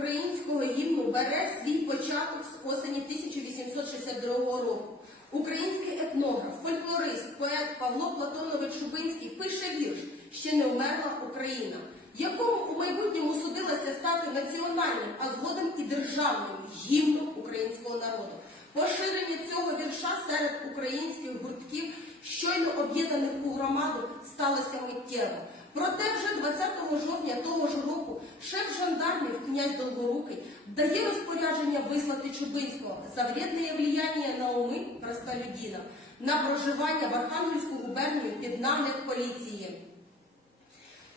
українського гімну бере свій початок з осені 1862 року. Український етнограф, фольклорист, поет Павло Платонович Шубинський пише вірш Ще не вмерла Україна, якому у майбутньому судилося стати національним, а згодом і державним гімном українського народу. Поширення цього вірша серед українських гуртків, щойно об'єднаних у громаду, сталося миттєво. Проте вже 20 жовтня того ж року шеф жандармів князь Долгорукий дає розпорядження вислати Чубинського за вредне влияння на уми простолюдинів на проживання в Архангельську губернію під нагляд поліції.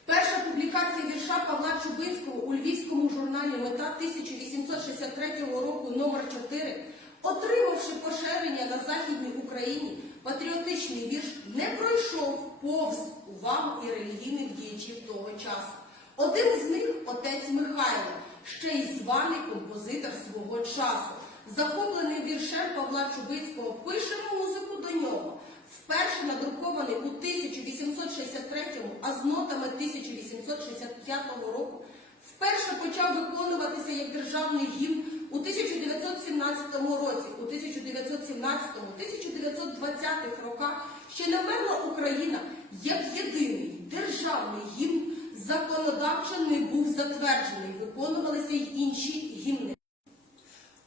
Перша публікація вірша Павла Чубинського у львівському журналі Мета 1863 року номер 4 отримавши поширення на Західній Україні, патріотичний вірш не пройшов повз увагу і релігійних діячів того часу. Один з них отець Михайло, ще й званий композитор свого часу. Захоплений віршем Павла Чубинського, пише музику до нього. Вперше надрукований у 1863, а з нотами 1865 року, вперше почав виконуватися як державний гімн у 1917 році, у 1917-1920 роках ще не вмерла Україна як єдиний державний гімн законодавчо не був затверджений, виконувалися й інші гімни.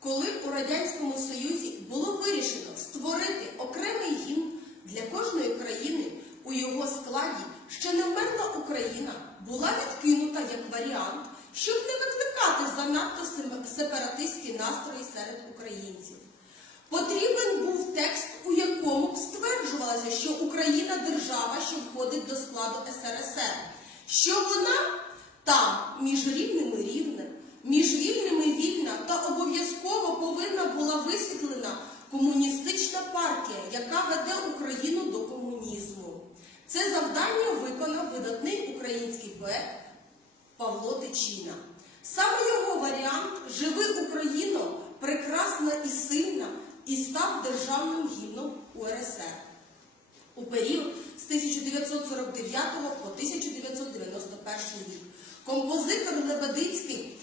Коли у Радянському Союзі було вирішено створити окремий гімн для кожної країни у його складі, ще не Україна, була відкинута як варіант, щоб не викликати занадто сепаратистські настрої серед українців. Потрібен був текст, у якому стверджувалося, що Україна держава, що входить до складу СРСР, що вона там між рівними рівна, між вільними вільна та обов'язково повинна була висвітлена комуністична партія, яка веде Україну до комунізму. Це завдання виконав видатний український поет Павло Тичина. Саме його варіант Живи Україно прекрасна і сильна і став державним гімном УРСР у період з 1949 по 1991 рік. Композитор Лебедицький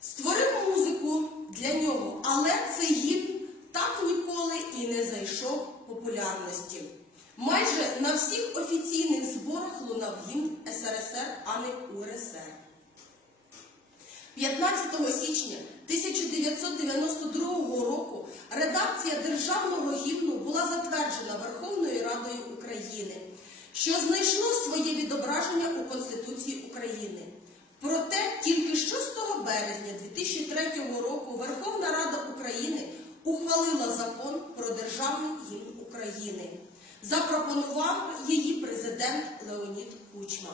створив музику для нього, але цей гімн так ніколи і не зайшов популярності. Майже на всіх офіційних зборах лунав гімн СРСР, а не УРСР. 15 січня 1992 року редакція державного гімну була затверджена Верховною Радою України, що знайшло своє відображення у Конституції України. Проте тільки 6 березня 2003 року Верховна Рада України ухвалила закон про державний гімн України. Запропонував її президент Леонід Кучма.